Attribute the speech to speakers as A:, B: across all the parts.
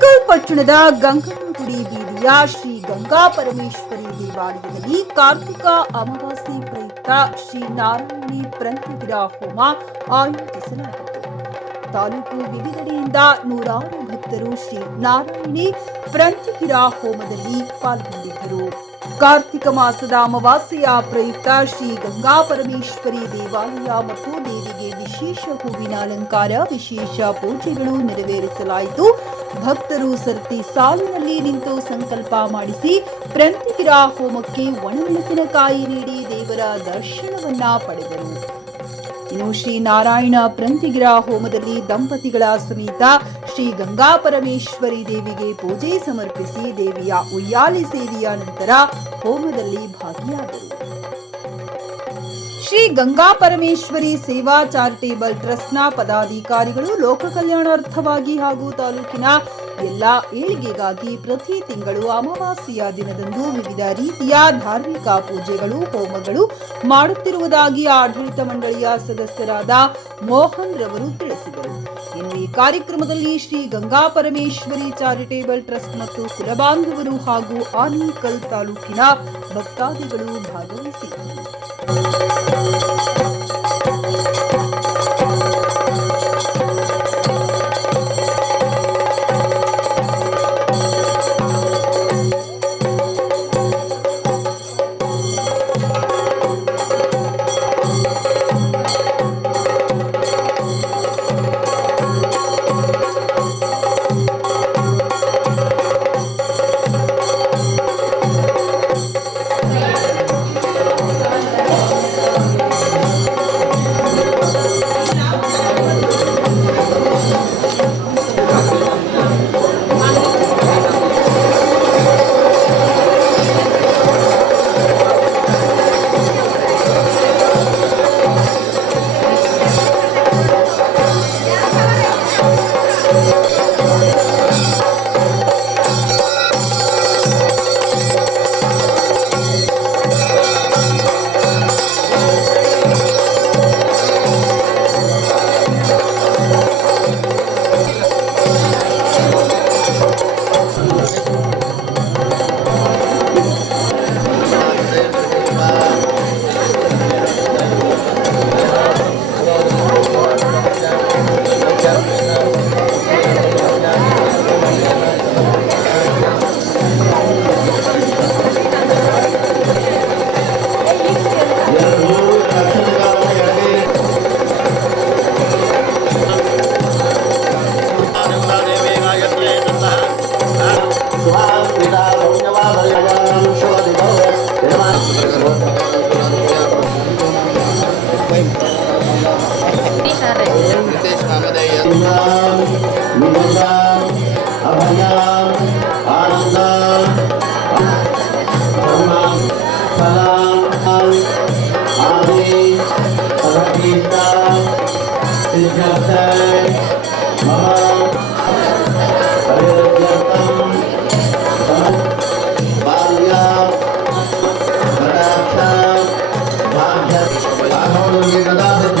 A: ಆನೇಕಲ್ ಪಟ್ಟಣದ ಗಂಗನಗುಡಿ ಬೀದಿಯ ಶ್ರೀ ಗಂಗಾ ಪರಮೇಶ್ವರಿ ದೇವಾಲಯದಲ್ಲಿ ಕಾರ್ತಿಕ ಅಮಾವಾಸ್ಯೆ ಪ್ರಯುಕ್ತ ಶ್ರೀ ನಾರಾಯಣಿ ಪ್ರಂಥಿರ ಹೋಮ ಆಯೋಜಿಸಲಾಗಿತ್ತು ತಾಲೂಕು ವಿವಿಧೆಡೆಯಿಂದ ನೂರಾರು ಭಕ್ತರು ಶ್ರೀ ನಾರಾಯಣಿ ಪ್ರಂತಿಗಿರ ಹೋಮದಲ್ಲಿ ಪಾಲ್ಗೊಂಡಿದ್ದರು. ಕಾರ್ತಿಕ ಮಾಸದ ಅಮಾವಾಸ್ಯೆಯ ಪ್ರಯುಕ್ತ ಶ್ರೀ ಗಂಗಾ ಪರಮೇಶ್ವರಿ ದೇವಾಲಯ ಮತ್ತು ದೇವಿಗೆ ವಿಶೇಷ ಹೂವಿನ ಅಲಂಕಾರ, ವಿಶೇಷ ಪೂಜೆಗಳು ನೆರವೇರಿಸಲಾಯಿತು. ಭಕ್ತರು ಸರತಿ ಸಾಲಿನಲ್ಲಿ ನಿಂತು ಸಂಕಲ್ಪ ಮಾಡಿಸಿ ಪ್ರಂತಿಗಿರ ಹೋಮಕ್ಕೆ ಒಣಮೆಣಸಿನಕಾಯಿ ನೀಡಿ ದೇವರ ದರ್ಶನವನ್ನ ಪಡೆದರು. ಇನ್ನು ಶ್ರೀ ನಾರಾಯಣ ಪ್ರಂತಿಗಿರ ಹೋಮದಲ್ಲಿ ದಂಪತಿಗಳ ಸಮೇತ ಶ್ರೀ ಗಂಗಾ ಪರಮೇಶ್ವರಿ ದೇವಿಗೆ ಪೂಜೆ ಸಮರ್ಪಿಸಿ ದೇವಿಯ ಉಯ್ಯಾಲಿ ಸೇವೆಯ ನಂತರ ಹೋಮದಲ್ಲಿ ಭಾಗಿಯಾದರು. ಶ್ರೀ ಗಂಗಾ ಪರಮೇಶ್ವರಿ ಸೇವಾ ಚಾರಿಟೇಬಲ್ ಟ್ರಸ್ಟ್ನ ಪದಾಧಿಕಾರಿಗಳು ಲೋಕ ಕಲ್ಯಾಣಾರ್ಥವಾಗಿ ಹಾಗೂ ತಾಲೂಕಿನ ಎಲ್ಲಾ ಏಳಿಗೆಗಾಗಿ ಪ್ರತಿ ತಿಂಗಳು ಅಮಾವಾಸ್ಯೆಯ ದಿನದಂದು ವಿವಿಧ ರೀತಿಯ ಧಾರ್ಮಿಕ ಪೂಜೆಗಳು, ಹೋಮಗಳು ಮಾಡುತ್ತಿರುವುದಾಗಿ ಆಡಳಿತ ಮಂಡಳಿಯ ಸದಸ್ಯರಾದ ಮೋಹನ್ ರವರು ತಿಳಿಸಿದರು. ಇನ್ನು ಕಾರ್ಯಕ್ರಮದಲ್ಲಿ ಶ್ರೀ ಗಂಗಾ ಪರಮೇಶ್ವರಿ ಚಾರಿಟೇಬಲ್ ಟ್ರಸ್ಟ್ ಮತ್ತು ಕುಲಬಾಂಧವರು ಹಾಗೂ ಆನೇಕಲ್ ತಾಲೂಕಿನ ಭಕ್ತಾದಿಗಳು ಭಾಗವಹಿಸಿದ್ದರು.
B: Gadadhar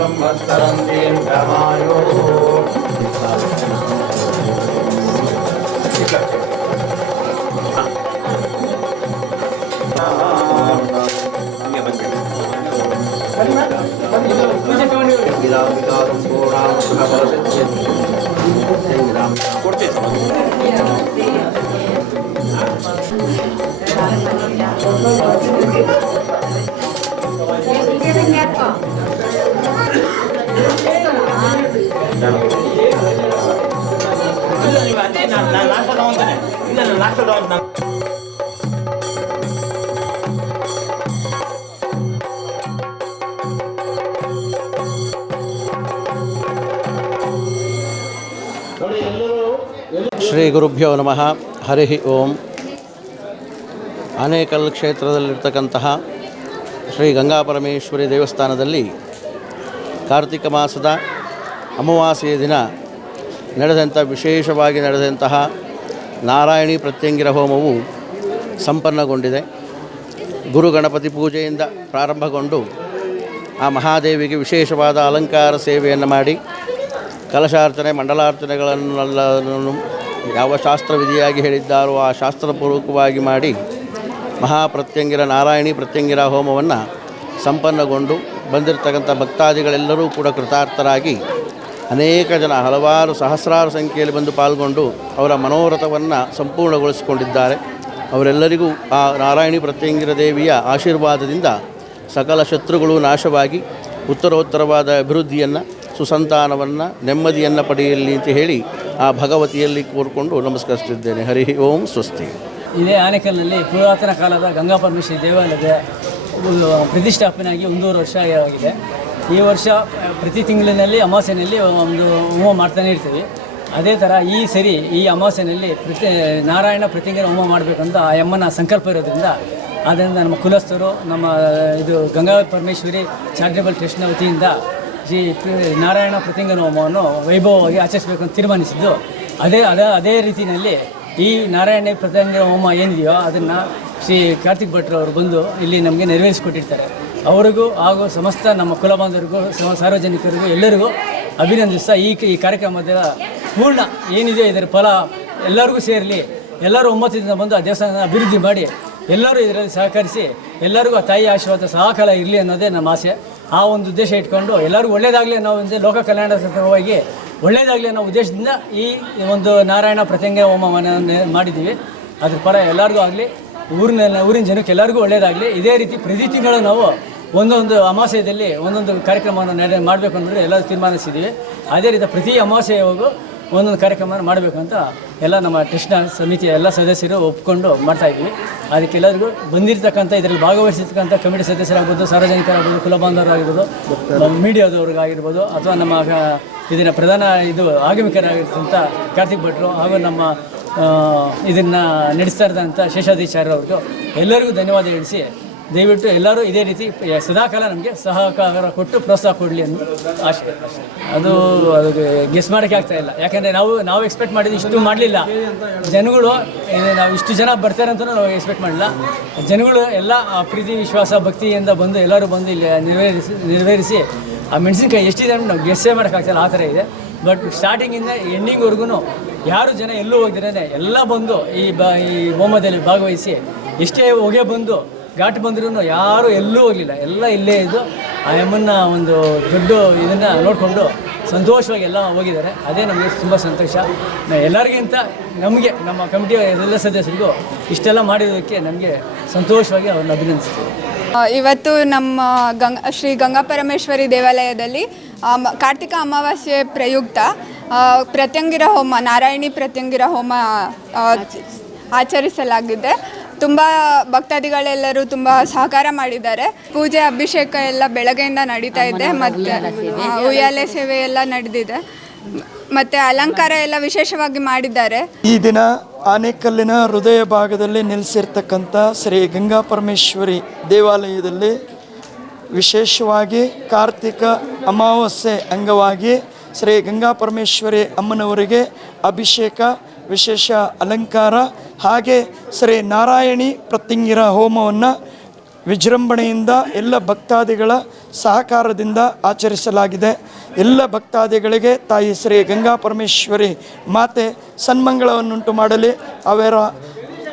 B: संवत्सरं दीर्घमायो Thank you.
C: ಶ್ರೀ ಗುರುಭ್ಯೋ ನಮಃ. ಹರಿ ಓಂ. ಆನೇಕಲ್ ಕ್ಷೇತ್ರದಲ್ಲಿರ್ತಕ್ಕಂತಹ ಶ್ರೀ ಗಂಗಾಪರಮೇಶ್ವರಿ ದೇವಸ್ಥಾನದಲ್ಲಿ ಕಾರ್ತಿಕ ಮಾಸದ ಅಮಾವಾಸ್ಯೆಯ ದಿನ ನಡೆದಂಥ ವಿಶೇಷವಾಗಿ ನಡೆದಂತಹ ನಾರಾಯಣಿ ಪ್ರತ್ಯಂಗಿರ ಹೋಮವು ಸಂಪನ್ನಗೊಂಡಿದೆ. ಗುರು ಗಣಪತಿ ಪೂಜೆಯಿಂದ ಪ್ರಾರಂಭಗೊಂಡು ಆ ಮಹಾದೇವಿಗೆ ವಿಶೇಷವಾದ ಅಲಂಕಾರ ಸೇವೆಯನ್ನು ಮಾಡಿ ಕಲಶಾರ್ಚನೆ ಮಂಡಲಾರ್ಚನೆಗಳನ್ನೆಲ್ಲವನ್ನು ಯಾವ ಶಾಸ್ತ್ರವಿಧಿಯಾಗಿ ಹೇಳಿದ್ದಾರೋ ಆ ಶಾಸ್ತ್ರಪೂರ್ವಕವಾಗಿ ಮಾಡಿ ಮಹಾಪ್ರತ್ಯಂಗಿರ ನಾರಾಯಣಿ ಪ್ರತ್ಯಂಗಿರ ಹೋಮವನ್ನು ಸಂಪನ್ನಗೊಂಡು ಬಂದಿರತಕ್ಕಂಥ ಭಕ್ತಾದಿಗಳೆಲ್ಲರೂ ಕೂಡ ಕೃತಾರ್ಥರಾಗಿ ಅನೇಕ ಜನ ಹಲವಾರು ಸಹಸ್ರಾರು ಸಂಖ್ಯೆಯಲ್ಲಿ ಬಂದು ಪಾಲ್ಗೊಂಡು ಅವರ ಮನೋರಥವನ್ನು ಸಂಪೂರ್ಣಗೊಳಿಸಿಕೊಂಡಿದ್ದಾರೆ. ಅವರೆಲ್ಲರಿಗೂ ಆ ನಾರಾಯಣಿ ಪ್ರತ್ಯಂಗಿರ ದೇವಿಯ ಆಶೀರ್ವಾದದಿಂದ ಸಕಲ ಶತ್ರುಗಳು ನಾಶವಾಗಿ ಉತ್ತರೋತ್ತರವಾದ ಅಭಿವೃದ್ಧಿಯನ್ನು, ಸುಸಂತಾನವನ್ನು, ನೆಮ್ಮದಿಯನ್ನು ಪಡೆಯಲಿ ಅಂತ ಹೇಳಿ ಆ ಭಗವತಿಯಲ್ಲಿ ಕೋರಿಕೊಂಡು ನಮಸ್ಕರಿಸುತ್ತಿದ್ದೇನೆ. ಹರಿ ಓಂ ಸ್ವಸ್ತಿ.
D: ಇದೇ ಆನೆಕಲ್ನಲ್ಲಿ ಪುರಾತನ ಕಾಲದ ಗಂಗಾ ಪರಮೇಶ್ವರಿ ದೇವಾಲಯದ ಪ್ರತಿಷ್ಠಾಪನೆಯಾಗಿ ಒಂದೂವರೆ ವರ್ಷ ಆಗಿದೆ. ಈ ವರ್ಷ ಪ್ರತಿ ತಿಂಗಳಿನಲ್ಲಿ ಅಮಾವಾಸ್ಯೆಯಲ್ಲಿ ಒಂದು ಹೋಮ ಮಾಡ್ತಾನೆ ಇರ್ತೀವಿ. ಅದೇ ಥರ ಈ ಸರಿ ಈ ಅಮಾವಾಸ್ಯೆಯಲ್ಲಿ ಪ್ರತಿ ನಾರಾಯಣ ಪ್ರತಿಂಗಿರ ಹೋಮ ಮಾಡಬೇಕಂತ ಆ ಯಮ್ಮನ ಸಂಕಲ್ಪ ಇರೋದ್ರಿಂದ ಅದರಿಂದ ನಮ್ಮ ಕುಲಸ್ಥರು, ನಮ್ಮ ಇದು ಗಂಗಾ ಪರಮೇಶ್ವರಿ ಚಾರಿಟೇಬಲ್ ಟ್ರಸ್ಟ್ನ ವತಿಯಿಂದ ಶ್ರೀ ನಾರಾಯಣ ಪ್ರತಿಂಗನ ಹೋಮವನ್ನು ವೈಭವವಾಗಿ ಆಚರಿಸಬೇಕು ಅಂತ ತೀರ್ಮಾನಿಸಿದ್ದು. ಅದೇ ಅದೇ ಅದೇ ರೀತಿಯಲ್ಲಿ ಈ ನಾರಾಯಣ ಪ್ರತಿಂಗನ ಹೋಮ ಏನಿದೆಯೋ ಅದನ್ನು ಶ್ರೀ ಕಾರ್ತಿಕ್ ಭಟ್ರು ಅವರು ಬಂದು ಇಲ್ಲಿ ನಮಗೆ ನೆರವೇರಿಸಿಕೊಟ್ಟಿರ್ತಾರೆ. ಅವರಿಗೂ ಹಾಗೂ ಸಮಸ್ತ ನಮ್ಮ ಕುಲ ಬಾಂಧವರಿಗೂ ಸಾರ್ವಜನಿಕರಿಗೂ ಎಲ್ಲರಿಗೂ ಅಭಿನಂದಿಸ್ತಾ ಈ ಈ ಕಾರ್ಯಕ್ರಮದ ಪೂರ್ಣ ಏನಿದೆ ಇದರ ಫಲ ಎಲ್ಲರಿಗೂ ಸೇರಲಿ, ಎಲ್ಲರೂ ಒಮ್ಮತದಿಂದ ಬಂದು ಆ ದೇವಸ್ಥಾನ ಅಭಿವೃದ್ಧಿ ಮಾಡಿ, ಎಲ್ಲರೂ ಇದರಲ್ಲಿ ಸಹಕರಿಸಿ, ಎಲ್ಲರಿಗೂ ಆ ತಾಯಿ ಆಶೀರ್ವಾದ ಸಹಕಾಲ ಇರಲಿ ಅನ್ನೋದೇ ನಮ್ಮ ಆಸೆ. ಆ ಒಂದು ಉದ್ದೇಶ ಇಟ್ಕೊಂಡು ಎಲ್ಲರಿಗೂ ಒಳ್ಳೇದಾಗಲಿ ಅನ್ನೋ ಒಂದು ಲೋಕ ಕಲ್ಯಾಣ ಸಂದರ್ಭವಾಗಿ ಒಳ್ಳೇದಾಗಲಿ ಅನ್ನೋ ಉದ್ದೇಶದಿಂದ ಈ ಒಂದು ನಾರಾಯಣ ಪ್ರತ್ಯಂಗ ಹೋಮವನ್ನು ಮಾಡಿದ್ದೀವಿ. ಅದ್ರ ಪರ ಎಲ್ಲರಿಗೂ ಆಗಲಿ, ಊರಿನ ಊರಿನ ಜನಕ್ಕೆ ಎಲ್ಲರಿಗೂ ಒಳ್ಳೇದಾಗಲಿ. ಇದೇ ರೀತಿ ಪ್ರತಿ ತಿಂಗಳು ನಾವು ಒಂದೊಂದು ಅಮಾವಾಸ್ಯದಲ್ಲಿ ಒಂದೊಂದು ಕಾರ್ಯಕ್ರಮವನ್ನು ನಡೆ ಮಾಡಬೇಕು ಅನ್ನೋದು ಎಲ್ಲರೂ ತೀರ್ಮಾನಿಸಿದ್ದೀವಿ. ಅದೇ ರೀತಿ ಪ್ರತಿ ಅಮಾವಾಸ್ಯೆಯಾಗೂ ಒಂದೊಂದು ಕಾರ್ಯಕ್ರಮವನ್ನು ಮಾಡಬೇಕು ಅಂತ ಎಲ್ಲ ನಮ್ಮ ಕೃಷ್ಣ ಸಮಿತಿಯ ಎಲ್ಲ ಸದಸ್ಯರು ಒಪ್ಪಿಕೊಂಡು ಮಾಡ್ತಾ ಅದಕ್ಕೆಲ್ಲರಿಗೂ ಬಂದಿರತಕ್ಕಂಥ, ಇದರಲ್ಲಿ ಭಾಗವಹಿಸಿರ್ತಕ್ಕಂಥ ಕಮಿಟಿ ಸದಸ್ಯರಾಗ್ಬೋದು, ಸಾರ್ವಜನಿಕರಾಗ್ಬೋದು ಕುಲಬಾಂಧವರಾಗಿರ್ಬೋದು ಮೀಡಿಯಾದವ್ರಿಗಾಗಿರ್ಬೋದು, ಅಥವಾ ನಮ್ಮ ಇದರ ಪ್ರಧಾನ ಇದು ಆಗಮಿಕರಾಗಿರ್ತಕ್ಕಂಥ ಕಾರ್ತಿಕ್ ಭಟ್ರು ಹಾಗೂ ನಮ್ಮ ಇದನ್ನು ನಡೆಸ್ತಾ ಇದ್ದಂಥ ಶೇಷಾಧಿಚಾರ್ಯವ್ರಿಗೂ ಎಲ್ಲರಿಗೂ ಧನ್ಯವಾದ ಹೇಳಿಸಿ ದಯವಿಟ್ಟು ಎಲ್ಲರೂ ಇದೇ ರೀತಿ ಸದಾಕಾಲ ನಮಗೆ ಸಹಕಾರ ಕೊಟ್ಟು ಪ್ರೋತ್ಸಾಹ ಕೊಡಲಿ ಅನ್ನೋ ಆಶೆ. ಅದು ಅದು ಗೆಸ್ ಮಾಡೋಕ್ಕೆ ಆಗ್ತಾ ಇಲ್ಲ. ಯಾಕಂದರೆ ನಾವು ನಾವು ಎಕ್ಸ್ಪೆಕ್ಟ್ ಮಾಡಿದ್ದು ಇಷ್ಟು ಮಾಡಲಿಲ್ಲ. ಜನಗಳು ನಾವು ಇಷ್ಟು ಜನ ಬರ್ತಾರೆ ಅಂತಲೂ ನಾವು ಎಕ್ಸ್ಪೆಕ್ಟ್ ಮಾಡಲಿಲ್ಲ. ಜನಗಳು ಎಲ್ಲ ಪ್ರೀತಿ, ವಿಶ್ವಾಸ, ಭಕ್ತಿಯಿಂದ ಬಂದು ಎಲ್ಲರೂ ಬಂದು ಇಲ್ಲಿ ನೆರವೇರಿಸಿ ನೆರವೇರಿಸಿ, ಆ ಮೆಣಸಿನ್ಕಾಯಿ ಎಷ್ಟಿದೆ ಅಂತ ನಾವು ಗೆಸ್ಸೇ ಮಾಡೋಕ್ಕಾಗ್ತಿಲ್ಲ ಆ ಥರ ಇದೆ. ಬಟ್ ಸ್ಟಾರ್ಟಿಂಗಿಂದ ಎಂಡಿಂಗ್ವರೆಗೂ ಯಾರು ಜನ ಎಲ್ಲೂ ಹೋಗ್ದಿರೇ ಎಲ್ಲ ಬಂದು ಈ ಬ, ಈ ಹೋಮದಲ್ಲಿ ಭಾಗವಹಿಸಿ ಎಷ್ಟೇ ಹೊಗೆ ಬಂದು ಘಾಟ್ ಬಂದ್ರೂ ಯಾರು ಎಲ್ಲೂ ಹೋಗಲಿಲ್ಲ. ಎಲ್ಲ ಇಲ್ಲೇ ಇದ್ದು ಆ ಅಮ್ಮನ ಒಂದು ದೊಡ್ಡ ಇದನ್ನು ನೋಡಿಕೊಂಡು ಸಂತೋಷವಾಗಿ ಎಲ್ಲ ಹೋಗಿದ್ದಾರೆ. ಅದೇ ನಮಗೆ ತುಂಬ ಸಂತೋಷ. ಎಲ್ಲರಿಗಿಂತ ನಮಗೆ ನಮ್ಮ ಕಮಿಟಿಯ ಎಲ್ಲ ಸದಸ್ಯರಿಗೂ ಇಷ್ಟೆಲ್ಲ ಮಾಡಿರೋದಕ್ಕೆ ನಮಗೆ ಸಂತೋಷವಾಗಿ ಅವ್ರನ್ನ ಅಭಿನಂದಿಸ್ತೀವಿ.
E: ಇವತ್ತು ನಮ್ಮ ಗಂಗ ಶ್ರೀ ಗಂಗಾಪರಮೇಶ್ವರಿ ದೇವಾಲಯದಲ್ಲಿ ಆ, ಮ- ಕಾರ್ತಿಕ ಅಮಾವಾಸ್ಯೆ ಪ್ರಯುಕ್ತ ಪ್ರತ್ಯಂಗಿರ ಹೋಮ ನಾರಾಯಣಿ ಪ್ರತ್ಯಂಗಿರ ಹೋಮ ಆಚರಿಸಲಾಗಿದೆ. ತುಂಬ ಭಕ್ತಾದಿಗಳೆಲ್ಲರೂ ತುಂಬ ಸಹಕಾರ ಮಾಡಿದ್ದಾರೆ. ಪೂಜೆ ಅಭಿಷೇಕ ಎಲ್ಲ ಬೆಳಗ್ಗೆಯಿಂದ ನಡೀತಾ ಇದೆ. ಮತ್ತು ಉಯ್ಯಾಲೆ ಸೇವೆ ಎಲ್ಲ ನಡೆದಿದೆ. ಮತ್ತು ಅಲಂಕಾರ ಎಲ್ಲ ವಿಶೇಷವಾಗಿ ಮಾಡಿದ್ದಾರೆ.
F: ಈ ದಿನ ಆನೆಕಲ್ಲಿನ ಹೃದಯ ಭಾಗದಲ್ಲಿ ನೆಲೆಸಿರ್ತಕ್ಕಂಥ ಶ್ರೀ ಗಂಗಾ ಪರಮೇಶ್ವರಿ ದೇವಾಲಯದಲ್ಲಿ ವಿಶೇಷವಾಗಿ ಕಾರ್ತಿಕ ಅಮಾವಾಸ್ಯೆ ಅಂಗವಾಗಿ ಶ್ರೀ ಗಂಗಾ ಪರಮೇಶ್ವರಿ ಅಮ್ಮನವರಿಗೆ ಅಭಿಷೇಕ ವಿಶೇಷ ಅಲಂಕಾರ ಹಾಗೆ ಶ್ರೀ ನಾರಾಯಣಿ ಪ್ರತಿಂಗಿರ ಹೋಮವನ್ನು ವಿಜೃಂಭಣೆಯಿಂದ ಎಲ್ಲ ಭಕ್ತಾದಿಗಳ ಸಹಕಾರದಿಂದ ಆಚರಿಸಲಾಗಿದೆ. ಎಲ್ಲ ಭಕ್ತಾದಿಗಳಿಗೆ ತಾಯಿ ಶ್ರೀ ಗಂಗಾ ಪರಮೇಶ್ವರಿ ಮಾತೆ ಸನ್ಮಂಗಳವನ್ನುಂಟು ಮಾಡಲಿ. ಅವರ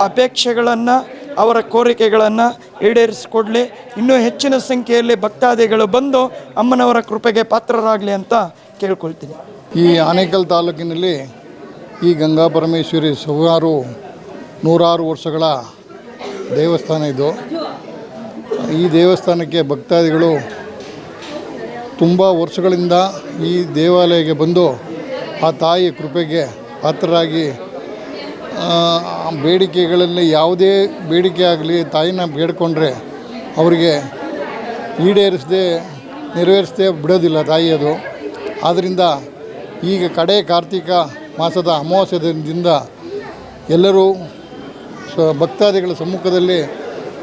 F: ಅಪೇಕ್ಷೆಗಳನ್ನು, ಅವರ ಕೋರಿಕೆಗಳನ್ನು ಈಡೇರಿಸಿಕೊಡಲಿ. ಇನ್ನೂ ಹೆಚ್ಚಿನ ಸಂಖ್ಯೆಯಲ್ಲಿ ಭಕ್ತಾದಿಗಳು ಬಂದು ಅಮ್ಮನವರ ಕೃಪೆಗೆ ಪಾತ್ರರಾಗಲಿ ಅಂತ ಕೇಳ್ಕೊಳ್ತೀನಿ.
G: ಈ ಆನೇಕಲ್ ತಾಲೂಕಿನಲ್ಲಿ ಈ ಗಂಗಾ ಪರಮೇಶ್ವರಿ ಸುಮಾರು ನೂರಾರು ವರ್ಷಗಳ ದೇವಸ್ಥಾನ ಇದು. ಈ ದೇವಸ್ಥಾನಕ್ಕೆ ಭಕ್ತಾದಿಗಳು ತುಂಬ ವರ್ಷಗಳಿಂದ ಈ ದೇವಾಲಯಕ್ಕೆ ಬಂದು ಆ ತಾಯಿಯ ಕೃಪೆಗೆ ಪಾತ್ರರಾಗಿ ಬೇಡಿಕೆಗಳಲ್ಲಿ ಯಾವುದೇ ಬೇಡಿಕೆ ಆಗಲಿ ತಾಯಿನ ಬೇಡ್ಕೊಂಡ್ರೆ ಅವರಿಗೆ ಈಡೇರಿಸದೆ, ನೆರವೇರಿಸದೆ ಬಿಡೋದಿಲ್ಲ ತಾಯಿ ಅದು. ಆದ್ದರಿಂದ ಈಗ ಕಡೆ ಕಾರ್ತಿಕ ಮಾಸದ ಅಮಾವಾಸ್ಯದಿಂದ ಎಲ್ಲರೂ ಭಕ್ತಾದಿಗಳ ಸಮ್ಮುಖದಲ್ಲಿ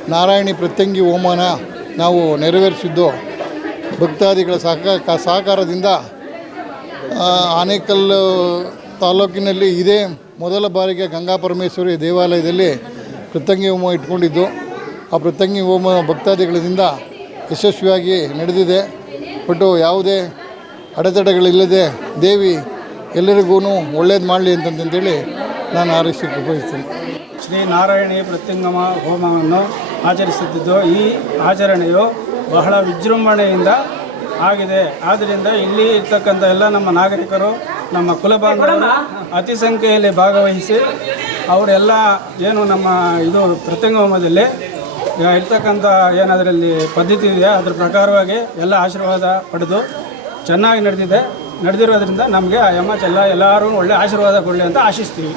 G: ನಾರಾಯಣಿ ಪ್ರತ್ಯಂಗಿ ಹೋಮನ ನಾವು ನೆರವೇರಿಸಿದ್ದು. ಭಕ್ತಾದಿಗಳ ಸಹಕಾರ ಸಹಕಾರದಿಂದ ಆನೇಕಲ್ ತಾಲೂಕಿನಲ್ಲಿ ಇದೇ ಮೊದಲ ಬಾರಿಗೆ ಗಂಗಾ ಪರಮೇಶ್ವರಿ ದೇವಾಲಯದಲ್ಲಿ ಪ್ರತ್ಯಂಗಿ ಹೋಮ ಇಟ್ಕೊಂಡಿದ್ದು. ಆ ಪ್ರತ್ಯಂಗಿ ಹೋಮ ಭಕ್ತಾದಿಗಳಿಂದ ಯಶಸ್ವಿಯಾಗಿ ನಡೆದಿದೆ. ಬಟ್ಟು ಯಾವುದೇ ಅಡೆತಡೆಗಳಿಲ್ಲದೆ, ದೇವಿ ಎಲ್ಲರಿಗೂ ಒಳ್ಳೇದು ಮಾಡಲಿ ಅಂತಂತೇಳಿ ನಾನು ಆರೈಸಿ ಬಯಸ್ತೀನಿ
H: ಶ್ರೀ ನಾರಾಯಣಿ ಪ್ರತ್ಯಂಗಮ ಹೋಮವನ್ನು ಆಚರಿಸುತ್ತಿದ್ದು, ಈ ಆಚರಣೆಯು ಬಹಳ ವಿಜೃಂಭಣೆಯಿಂದ ಆಗಿದೆ. ಆದ್ದರಿಂದ ಇಲ್ಲಿ ಇರ್ತಕ್ಕಂಥ ಎಲ್ಲ ನಮ್ಮ ನಾಗರಿಕರು, ನಮ್ಮ ಕುಲಬಾಂಧವರು ಅತಿ ಸಂಖ್ಯೆಯಲ್ಲಿ ಭಾಗವಹಿಸಿ, ಅವರೆಲ್ಲ ಏನು ನಮ್ಮ ಇದು ಪ್ರತ್ಯಂಗ ಹೋಮದಲ್ಲಿ ಇರ್ತಕ್ಕಂಥ ಏನದರಲ್ಲಿ ಪದ್ಧತಿ ಇದೆ ಅದ್ರ ಪ್ರಕಾರವಾಗಿ ಎಲ್ಲ ಆಶೀರ್ವಾದ ಪಡೆದು ಚೆನ್ನಾಗಿ ನಡೆದಿದೆ. ನಡೆದಿರೋದ್ರಿಂದ ನಮಗೆ ಆ ಯಮ ಎಲ್ಲ ಎಲ್ಲರೂ ಒಳ್ಳೆ ಆಶೀರ್ವಾದ ಕೊಡಲಿ ಅಂತ ಆಶಿಸ್ತೀವಿ.